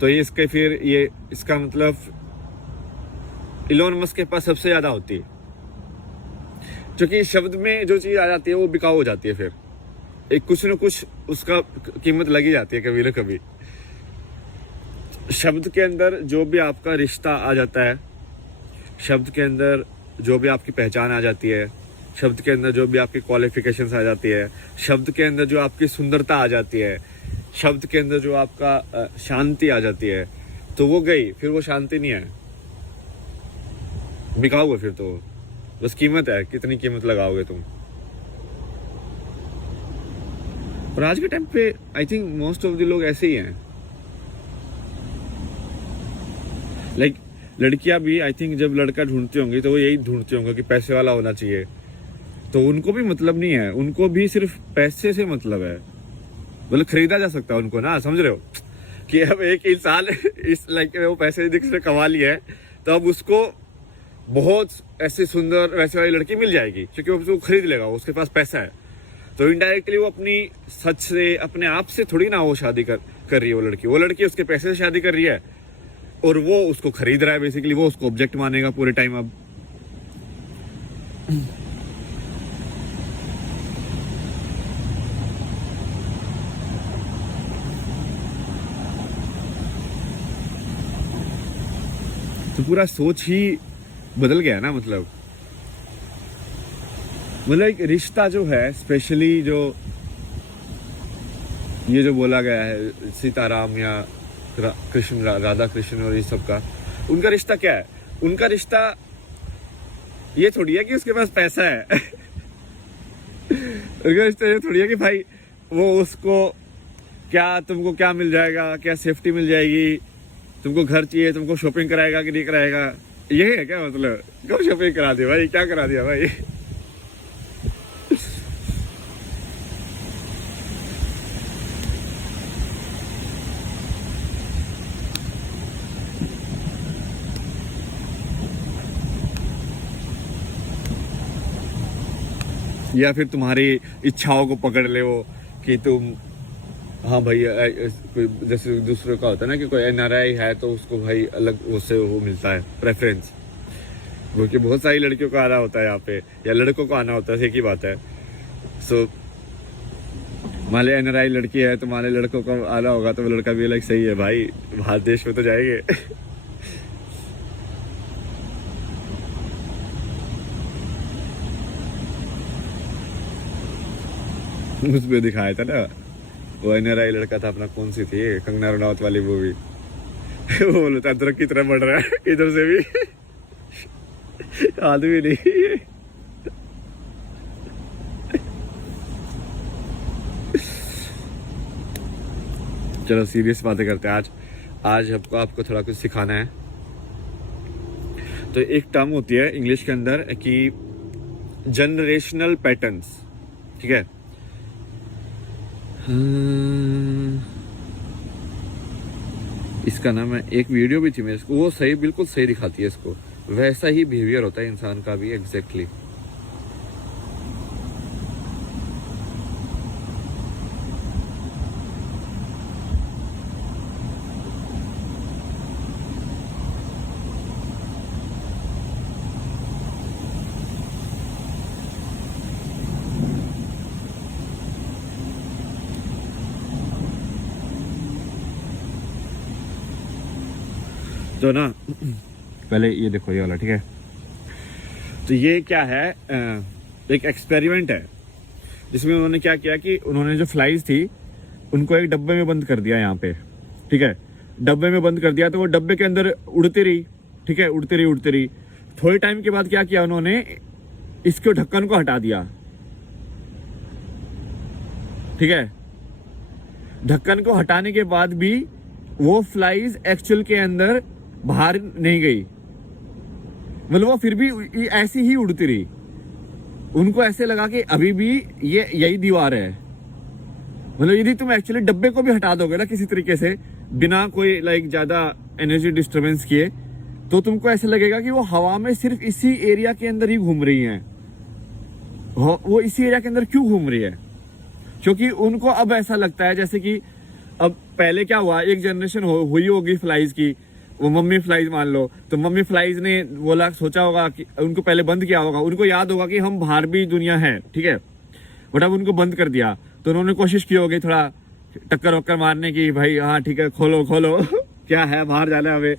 तो ये इसके फिर ये इसका मतलब इलोन मस्क के पास सबसे ज़्यादा होती है, क्योंकि शब्द में जो चीज़ आ जाती है वो बिकाऊ हो जाती है। फिर एक कुछ न कुछ उसका कीमत लगी जाती है कभी न कभी। शब्द के अंदर जो भी आपका रिश्ता आ जाता है, शब्द के अंदर जो भी आपकी पहचान आ जाती है, शब्द के अंदर जो भी आपकी क्वालिफिकेशंस आ जाती है, शब्द के अंदर जो आपकी सुंदरता आ जाती है, शब्द के अंदर जो आपका शांति आ जाती है, तो वो गई। फिर वो शांति नहीं है, बिकाओगे फिर तो बस कीमत है, कितनी कीमत लगाओगे तुम। और आज के टाइम पे I think most of the लोग ऐसे ही हैं। लाइक लड़कियां भी आई थिंक जब लड़का ढूंढती होंगी तो वो यही ढूंढती होंगी कि पैसे वाला होना चाहिए। तो उनको भी मतलब नहीं है, उनको भी सिर्फ पैसे से मतलब है। मतलब खरीदा जा सकता है उनको ना, समझ रहे हो कि अब एक इंसान इस लाइक वो पैसे से कमा लिया है, तो अब उसको बहुत ऐसी सुंदर वैसे वाली लड़की मिल जाएगी क्योंकि वो उसको खरीद लेगा, उसके पास पैसा है। तो इनडायरेक्टली वो अपनी सच से, अपने आप से थोड़ी ना वो शादी कर रही है। वो लड़की उसके पैसे से शादी कर रही है और वो उसको खरीद रहा है। बेसिकली वो उसको ऑब्जेक्ट मानेगा पूरे टाइम। अब तो पूरा सोच ही बदल गया ना। मतलब एक रिश्ता जो है, स्पेशली जो ये जो बोला गया है सीताराम या कृष्ण, राधा कृष्ण और ये सब का, उनका रिश्ता क्या है? उनका रिश्ता ये थोड़ी है कि उसके पास पैसा है। उनका रिश्ता ये थोड़ी है कि भाई वो उसको क्या, तुमको क्या मिल जाएगा, क्या सेफ्टी मिल जाएगी, तुमको घर चाहिए, तुमको शॉपिंग कराएगा कि नहीं कराएगा। यही है क्या? मतलब क्यों शॉपिंग करा दिया भाई, क्या करा दिया भाई? या फिर तुम्हारी इच्छाओं को पकड़ ले वो कि तुम, हाँ भाई कोई जैसे दूसरे का होता है ना कि कोई एनआरआई है तो उसको भाई अलग उससे वो मिलता है प्रेफरेंस, वो कि बहुत सारी लड़कियों को आना होता है यहाँ पे या लड़कों को आना होता है, एक ही बात है। सो मान ली एनआरआई लड़की है तो मान ली लड़कों को आना होगा तो वो लड़का भी अलग सही है भाई, बाहर देश में तो जाएंगे। उसमें दिखाया था ना वो एनआरआई लड़का था अपना, कौन सी थी कंगना रनौत वाली मूवी। वो बोलता अदरक की तरह बढ़ रहा है इधर से भी आदमी नहीं। चलो सीरियस बातें करते हैं। आज आपको थोड़ा कुछ सिखाना है। तो एक टर्म होती है इंग्लिश के अंदर कि जनरेशनल पैटर्न्स, ठीक है? इसका नाम है, एक वीडियो भी थी मेरे को, वो सही, बिल्कुल सही दिखाती है इसको। वैसा ही बिहेवियर होता है इंसान का भी, एग्जैक्टली। तो ना पहले ये देखो, ये वाला, ठीक है? तो ये क्या है, एक एक्सपेरिमेंट है जिसमें उन्होंने क्या किया कि उन्होंने जो फ्लाइज थी उनको एक डब्बे में बंद कर दिया यहाँ पे, ठीक है? डब्बे में बंद कर दिया तो वो डब्बे के अंदर उड़ती रही, ठीक है? उड़ती रही। थोड़े टाइम के बाद क्या किया उन्होंने, इसके ढक्कन को हटा दिया, ठीक है? ढक्कन को हटाने के बाद भी वो फ्लाइज एक्चुअल के अंदर बाहर नहीं गई, मतलब वो फिर भी ऐसी ही उड़ती रही। उनको ऐसे लगा कि अभी भी ये यही दीवार है। मतलब यदि तुम एक्चुअली डब्बे को भी हटा दोगे ना किसी तरीके से, बिना कोई लाइक ज्यादा एनर्जी डिस्टरबेंस किए, तो तुमको ऐसा लगेगा कि वो हवा में सिर्फ इसी एरिया के अंदर ही घूम रही हैं। वो इसी एरिया के अंदर क्यों घूम रही है? क्योंकि उनको अब ऐसा लगता है जैसे कि अब पहले क्या हुआ, एक जनरेशन हुई होगी फ्लाइज की, वो मम्मी फ्लाइज मान लो, तो मम्मी फ्लाइज ने बोला, सोचा होगा कि उनको पहले बंद किया होगा, उनको याद होगा कि हम बाहर भी दुनिया है, ठीक है, बट अब उनको बंद कर दिया, तो उन्होंने कोशिश की होगी थोड़ा टक्कर वक्कर मारने की, भाई हाँ ठीक है खोलो खोलो क्या है बाहर जाना है हमें,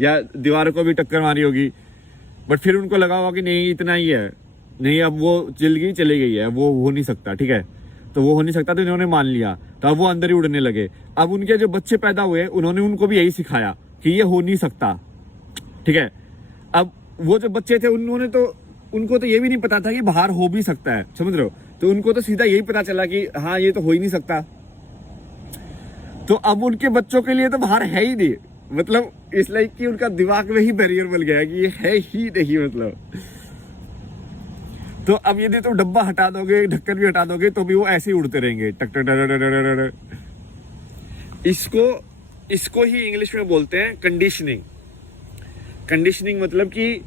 या दीवारों को भी टक्कर मारी होगी, बट फिर उनको लगा होगा कि नहीं इतना ही है, नहीं अब वो चिल गई चली गई है, वो हो नहीं सकता, ठीक है, तो वो हो नहीं सकता, तो इन्होंने मान लिया, तो अब वो अंदर ही उड़ने लगे। अब उनके जो बच्चे पैदा हुए उन्होंने उनको भी यही सिखाया कि ये हो नहीं सकता, ठीक है। अब वो जो बच्चे थे उन्होंने तो, उनको तो ये भी नहीं पता था कि बाहर हो भी सकता है, समझ रहे हो, तो उनको तो सीधा यही पता चला कि हाँ ये तो हो ही नहीं सकता, तो अब उनके बच्चों के लिए तो बाहर है ही नहीं, मतलब इस लाइक कि उनका दिमाग में ही बैरियर बन गया है कि ये है ही नहीं, मतलब। तो अब यदि तुम डब्बा हटा दोगे, ढक्कन भी हटा दोगे, तो भी वो ऐसे ही उड़ते रहेंगे, टक टक टक टक। इसको ही इंग्लिश में बोलते हैं कंडीशनिंग। कंडीशनिंग मतलब कि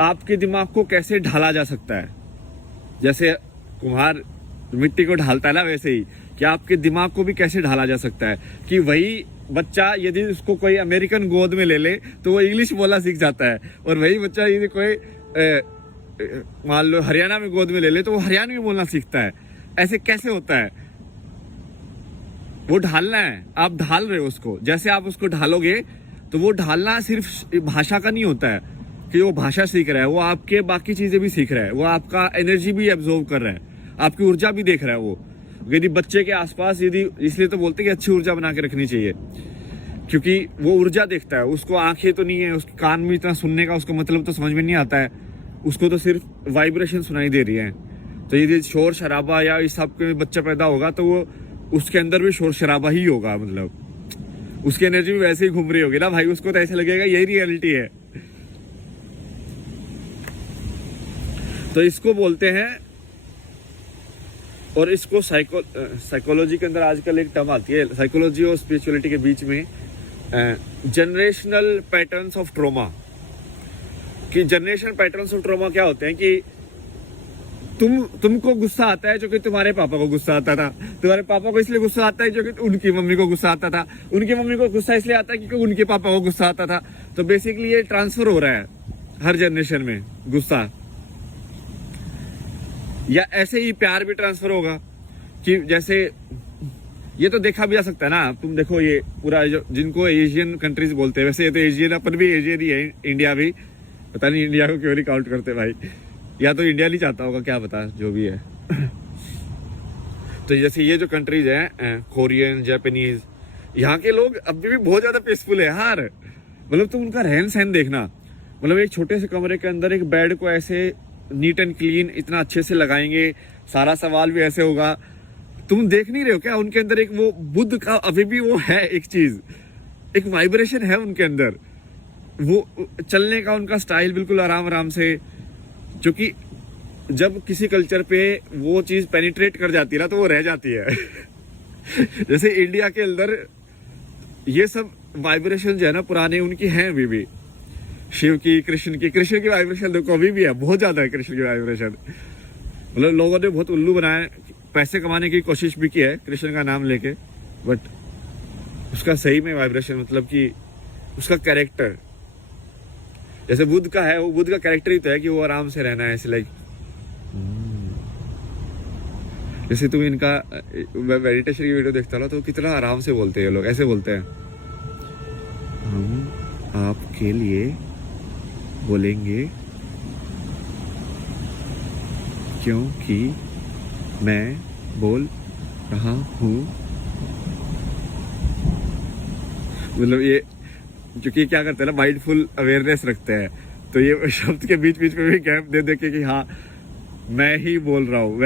आपके दिमाग को कैसे ढाला जा सकता है, जैसे कुम्हार मिट्टी को ढालता है ना, वैसे ही कि आपके दिमाग को भी कैसे ढाला जा सकता है, कि वही बच्चा यदि उसको कोई अमेरिकन गोद में ले ले तो वो इंग्लिश बोलना सीख जाता है, और वही बच्चा यदि कोई मान लो हरियाणा में गोद में ले ले तो वो हरियाणवी बोलना सीखता है। ऐसे कैसे होता है? वो ढालना है, आप ढाल रहे हो उसको, जैसे आप उसको ढालोगे तो वो ढालना सिर्फ भाषा का नहीं होता है कि वो भाषा सीख रहा है, वो आपके बाकी चीजें भी सीख रहा है, वो आपका एनर्जी भी एब्जॉर्व कर रहा है, आपकी ऊर्जा भी देख रहा है वो। यदि बच्चे के आसपास, यदि इसलिए तो बोलते हैं कि अच्छी ऊर्जा बना के रखनी चाहिए, क्योंकि वो ऊर्जा देखता है, उसको आंखें तो नहीं है, उसके कान में इतना सुनने का उसको मतलब तो समझ में नहीं आता है, उसको तो सिर्फ वाइब्रेशन सुनाई दे रही है। तो यदि शोर शराबा या इस सब के बच्चा पैदा होगा तो वो उसके अंदर भी शोर शराबा ही होगा, मतलब उसकी एनर्जी भी वैसे ही घूम रही होगी ना भाई, उसको तो ऐसे लगेगा यही रियलिटी है। तो इसको बोलते हैं, और इसको साइकोलॉजी के अंदर आजकल एक टर्म आती है, साइकोलॉजी और स्पिरिचुअलिटी के बीच में, जनरेशनल पैटर्न्स ऑफ ट्रॉमा। कि जनरेशनल पैटर्न्स ऑफ ट्रॉमा क्या होते हैं कि तुमको गुस्सा आता है जो कि तुम्हारे पापा को गुस्सा आता था, तुम्हारे पापा को इसलिए गुस्सा आता है जो कि उनकी मम्मी को गुस्सा आता था, उनकी मम्मी को गुस्सा इसलिए आता है क्योंकि उनके पापा को गुस्सा आता था। तो बेसिकली ये ट्रांसफर हो रहा है हर जनरेशन में गुस्सा। या ऐसे ही प्यार भी ट्रांसफर होगा, कि जैसे ये तो देखा भी जा सकता है ना, तुम देखो ये पूरा जो जिनको एशियन कंट्रीज बोलते हैं, वैसे ये तो एशियन, अपन भी एशियन ही है, इंडिया भी, पता नहीं इंडिया को क्यों नहीं काउंट करते भाई, या तो इंडिया नहीं चाहता होगा, क्या पता, जो भी है। तो जैसे ये जो कंट्रीज हैं, कोरियन, जापानीज, यहाँ के लोग अभी भी बहुत ज्यादा पीसफुल है यार। मतलब तुम उनका रहन सहन देखना, मतलब एक छोटे से कमरे के अंदर एक बेड को ऐसे नीट एंड क्लीन इतना अच्छे से लगाएंगे, सारा सवाल भी ऐसे होगा। तुम देख नहीं रहे हो क्या उनके अंदर एक वो बुद्ध का अभी भी वो है, एक चीज, एक वाइब्रेशन है उनके अंदर, वो चलने का उनका स्टाइल बिल्कुल आराम आराम से, जो कि जब किसी कल्चर पे वो चीज पेनिट्रेट कर जाती है ना तो वो रह जाती है। जैसे इंडिया के अंदर ये सब वाइब्रेशन जो है ना पुराने उनकी हैं अभी भी, शिव की, कृष्ण की वाइब्रेशन देखो अभी भी है, बहुत ज्यादा है कृष्ण की वाइब्रेशन। मतलब लोगों ने बहुत उल्लू बनाया, पैसे कमाने की कोशिश भी की है कृष्ण का नाम लेके, बट उसका सही में वाइब्रेशन, मतलब कि उसका कैरेक्टर जैसे बुद्ध का है, वो बुद्ध का कैरेक्टर ही तो है कि वो आराम से रहना है, ऐसे लाइक जैसे तुम इनका मेडिटेशन की वीडियो देखता हो तो कितना आराम से बोलते हैं ये लोग, ऐसे बोलते हैं, हम आपके लिए बोलेंगे क्योंकि मैं बोल रहा हूँ। मतलब ये क्योंकि क्या करते हैं ना, माइंडफुल अवेयरनेस रखते हैं, तो ये शब्द के बीच बीच में भी गैप दे दे के कि हाँ मैं ही बोल रहा हूँ,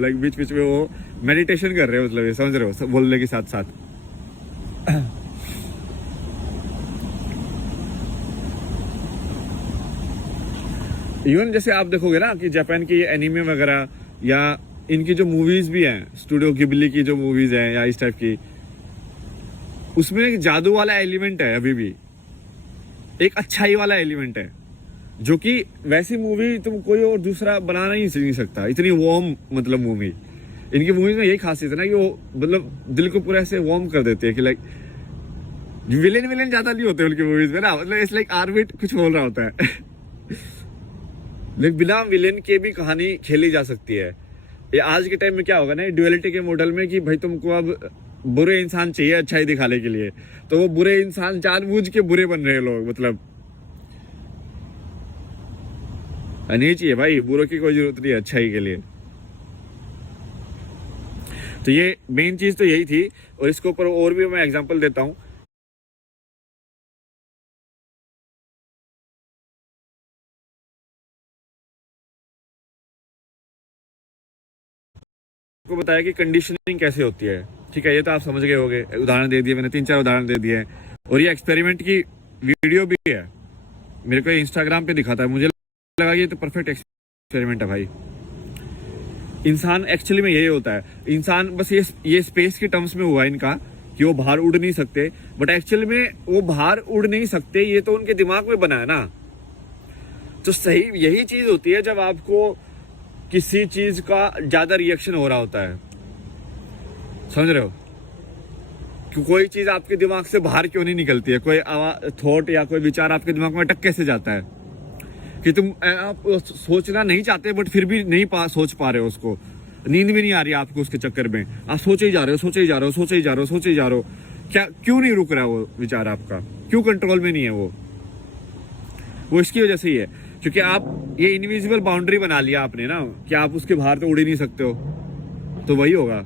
लाइक बीच बीच में वो मेडिटेशन कर रहे हो, मतलब ये समझ रहे हो, बोलने के साथ साथ। इवन जैसे आप देखोगे ना कि जापान की एनिमे वगैरह या इनकी जो मूवीज भी हैं, स्टूडियो गिबली की जो मूवीज हैं या इस टाइप की, उसमें एक जादू वाला एलिमेंट है, अभी भी एक अच्छाई वाला एलिमेंट है, जो कि वैसी मूवी तुम कोई और दूसरा बनाना ही नहीं सकता, इतनी वार्म मतलब मूवी, इनकी मूवीज में यही खासियत है ना कि वो मतलब दिल को पूरा ऐसे वार्म कर देते हैं कि लाइक विलेन विलेन ज्यादा नहीं होते उनकी मूवीज में ना, मतलब इट्स लाइक आर्बिट कुछ बोल रहा होता है लेकिन बिना विलेन के भी कहानी खेली जा सकती है। ये आज के टाइम में क्या होगा ना, ड्युअलिटी के मॉडल में कि भाई तुमको अब बुरे इंसान चाहिए अच्छाई दिखाने के लिए, तो वो बुरे इंसान जानबूझ के बुरे बन रहे हैं लोग, मतलब नहीं चाहिए भाई, बुरों की कोई जरूरत नहीं है अच्छाई के लिए। तो ये मेन चीज तो यही थी, और इसके ऊपर और भी मैं एग्जांपल देता हूँ। को बताया कि कंडीशनिंग कैसे होती है, ठीक है, ये तो आप समझ गए होंगे, उदाहरण दे दिए मैंने, 3-4 उदाहरण दे दिए हैं, और ये एक्सपेरिमेंट की वीडियो भी है, मेरे को इंस्टाग्राम पे दिखाता है, मुझे लगा ये तो परफेक्ट एक्सपेरिमेंट है भाई। इंसान एक्चुअली में यही होता है, इंसान बस ये स्पेस के टर्म्स में हुआ इनका कि वो बाहर उड़ नहीं सकते, बट एक्चुअली में वो बाहर उड़ नहीं सकते, ये तो उनके दिमाग में बना है ना। तो सही यही चीज होती है जब आपको किसी चीज का ज्यादा रिएक्शन हो रहा होता है, समझ रहे हो, कि कोई चीज आपके दिमाग से बाहर क्यों नहीं निकलती है, कोई थॉट या कोई विचार आपके दिमाग में अटक कैसे जाता है कि तुम आप सोचना नहीं चाहते बट फिर भी नहीं सोच पा रहे हो उसको, नींद भी नहीं आ रही आपको उसके चक्कर में, आप सोचे ही जा रहे हो, सोचे ही जा रहे हो, सोचे ही जा रहे हो, सोचे ही जा रहे हो, क्या क्यों नहीं रुक रहा वो विचार आपका, क्यों कंट्रोल में नहीं है वो इसकी वजह से ही है, क्योंकि आप ये इनविजिबल बाउंड्री बना लिया आपने ना कि आप उसके बाहर तो उड़ ही नहीं सकते हो, तो वही होगा।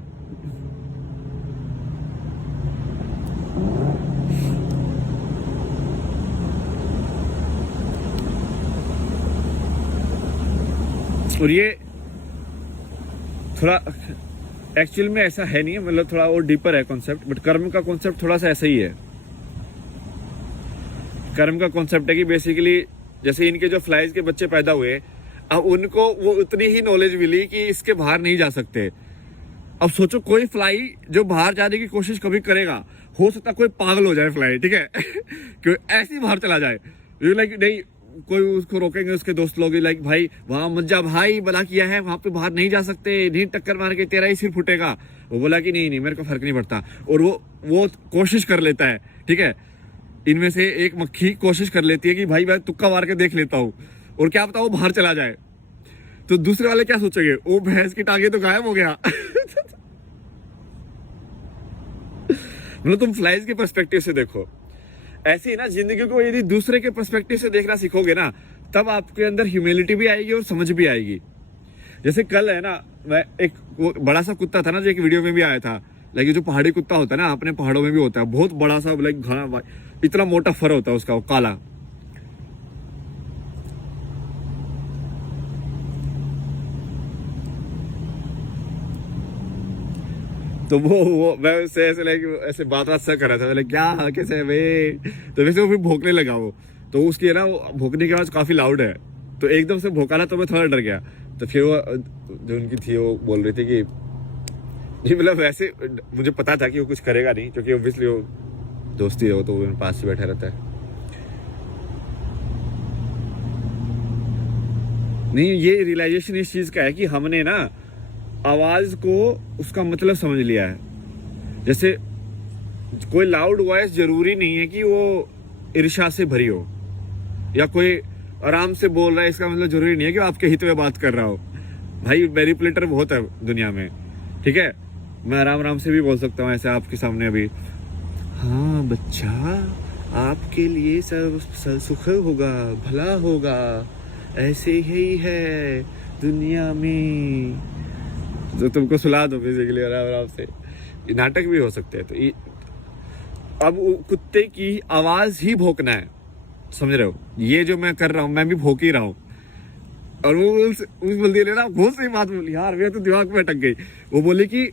और ये थोड़ा एक्चुअल में ऐसा है नहीं है, मतलब थोड़ा और डीपर है कॉन्सेप्ट, बट कर्म का कॉन्सेप्ट थोड़ा सा ऐसा ही है। कर्म का कॉन्सेप्ट है कि बेसिकली जैसे इनके जो फ्लाइज के बच्चे पैदा हुए, अब उनको वो उतनी ही नॉलेज मिली कि इसके बाहर नहीं जा सकते। अब सोचो कोई फ्लाई जो बाहर जाने की कोशिश कभी करेगा, हो सकता कोई पागल हो जाए फ्लाई, ठीक है कि ऐसे ही बाहर चला जाए, लाइक नहीं कोई उसको रोकेंगे उसके दोस्त लोग, लाइक भाई वहां मत जा भाई, बना किया है वहां पे बाहर नहीं जा सकते, नहीं टक्कर मार के तेरा ही सिर फूटेगा। वो बोला कि नहीं मेरे को फर्क नहीं पड़ता, और वो कोशिश कर लेता है, ठीक है, इनमें से एक मक्खी कोशिश कर लेती है कि भाई मैं तुक्का मार के देख लेता हूँ, और क्या पता वो बाहर चला जाए, तो दूसरे वाले क्या सोचेंगे, वो भैंस की टांगे तो गायब हो गया मतलब तुम फ्लाइज के पर्सपेक्टिव से देखो, ऐसे ही ना जिंदगी को यदि दूसरे के पर्सपेक्टिव से देखना सीखोगे ना, तब आपके अंदर ह्यूमिलिटी भी आएगी और समझ भी आएगी। जैसे कल है ना, मैं एक वो बड़ा सा कुत्ता था ना जो एक वीडियो में भी आया था, लाइक जो पहाड़ी कुत्ता होता है ना, अपने पहाड़ों में भी होता है, बहुत बड़ा सा, लाइक घना इतना मोटा फर होता है उसका, वो काला। तो वो मैं उससे ऐसे लाइक ऐसे बात सा कर रहा था, मैं क्या कैसे है भाई, तो वैसे वो फिर भौंकने लगा वो, तो उसकी है ना वो भौंकने की आवाज काफी लाउड है, तो एकदम से भौंका ना, तो मैं थोड़ा डर गया। तो फिर वो जो उनकी थी वो बोल रही थी कि नहीं, मतलब वैसे मुझे पता था कि वो कुछ करेगा नहीं, क्योंकि ऑब्वियसली वो दोस्ती है, वो तो मेरे पास ही बैठा रहता है। नहीं, ये रियलाइजेशन इस चीज का है कि हमने ना आवाज को उसका मतलब समझ लिया है। जैसे कोई लाउड वॉइस जरूरी नहीं है कि वो ईर्ष्या से भरी हो, या कोई आराम से बोल रहा है इसका मतलब जरूरी नहीं है कि वो आपके हित में बात कर रहा हो। भाई मैनिपुलेटर बहुत है दुनिया में, ठीक है, मैं आराम आराम से भी बोल सकता हूँ ऐसे आपके सामने अभी, हाँ बच्चा आपके लिए सब सुख होगा, भला होगा, ऐसे ही है दुनिया में, जो तुमको सुला दो बेसिकली आराम आराम से। नाटक भी हो सकते हैं। तो अब कुत्ते की आवाज ही भौंकना है, समझ रहे हो, ये जो मैं कर रहा हूँ मैं भी भौंक ही रहा हूँ। और वो उस बंदी ने ना बहुत सही बात बोली यार, मेरे तो दिमाग में अटक गई। वो बोली कि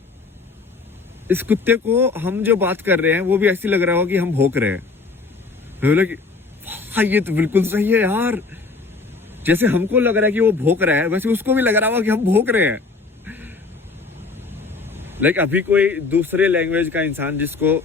इस कुत्ते को हम जो बात कर रहे हैं वो भी ऐसी लग रहा हो कि हम भौंक रहे हैं। मैं बोला कि हाँ ये तो बिल्कुल सही है यार, जैसे हमको लग रहा है कि वो भौंक रहा है वैसे उसको भी लग रहा होगा कि हम भौंक रहे हैं। लाइक अभी कोई दूसरे लैंग्वेज का इंसान जिसको